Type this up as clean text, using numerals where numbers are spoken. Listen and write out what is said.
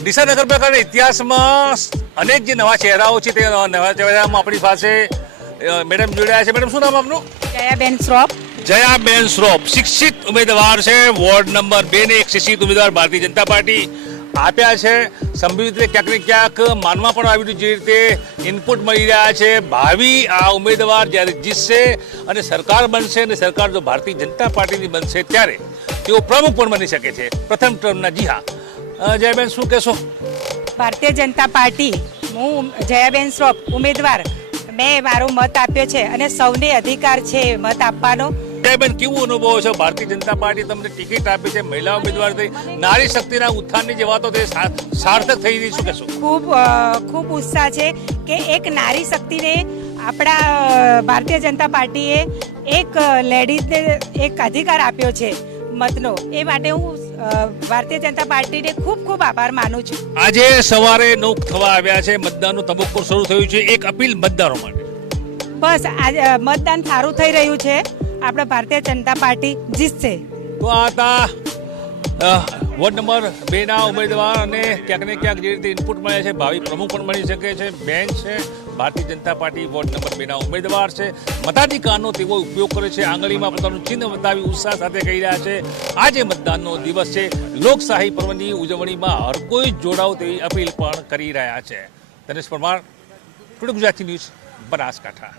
ડીસા નગરપાલિકાના ઇતિહાસમાં અનેક જે નવા ચહેરાઓ છે તે નવા ચહેરામાં આપણી પાસે મેડમ જોડાયા છે. મેડમ, શું નામ આપનું? જયાબેન શ્રોફ. જયાબેન શ્રોફ શિક્ષિત ઉમેદવાર છે. વોર્ડ નંબર 2 ને એક શિક્ષિત ઉમેદવાર ભારતીય જનતા પાર્ટી આપ્યા છે. સંભવિત રીતે ક્યાંક ને ક્યાંક માનવા પણ આવ્યું જે રીતે ઇનપુટ મળી રહ્યા છે. ભાવિ આ ઉમેદવાર જ્યારે જીતશે અને સરકાર બનશે અને સરકાર જો ભારતીય જનતા પાર્ટીની બનશે ત્યારે તેઓ પ્રમુખ પણ બની શકે છે પ્રથમ ટર્મના. જી હા, જયાબેન શું કહેશો? ભારતીય જનતા પાર્ટી, હું જયાબેન શ્રોફ ઉમેદવાર, મેં મારો મત આપ્યો છે અને સૌને અધિકાર છે મત આપવાનો. જયાબેન, કેવું અનુભવ છે? ભારતીય જનતા પાર્ટી તમને ટિકિટ આપી છે, મહિલા ઉમેદવાર થઈ, નારી શક્તિના ઉત્થાનની જે વાતો તે સાર્થક થઈ રહી, શું કહેશો? ખૂબ ઉત્સાહ છે કે એક નારી શક્તિને આપણા ભારતીય જનતા પાર્ટીએ એક લેડીઝને એક અધિકાર આપ્યો છે મતનો. એ માટે હું ભારતીય જનતા પાર્ટીને ખૂબ ખૂબ આભાર માનું છું. આજે સવારે 9 થવા આવ્યા છે, મતદાનનો તબક્કો શરૂ થયું છે. એક અપીલ મતદારો માટે? બસ આજે મતદાન સારું થઈ રહ્યું છે, આપણે ભારતીય જનતા પાર્ટી જીતશે. તો આ હતા વોર્ડ નંબર 2 ના ઉમેદવાર અને ક્યાંક ને ક્યાંક જે રીતે ઇનપુટ મળે છે ભાવિ પ્રમુખ પણ બની શકે છે. બેન છે, Bharatiya Janata party ward number 2 ના ઉમેદવાર છે. મતાધિકારનો તેઓ ઉપયોગ કરે છે, આંગળીમાં પોતાનું ચિહ્ન બતાવી ઉત્સાહ સાથે કહી રહ્યા છે આજે મતદાનનો દિવસ છે. લોકશાહી પર્વની ઉજવણીમાં હર કોઈ જોડાવ તેવી અપીલ પણ કરી રહ્યા છે. Dhanesh Parmar, today Gujarati news, Banaskantha.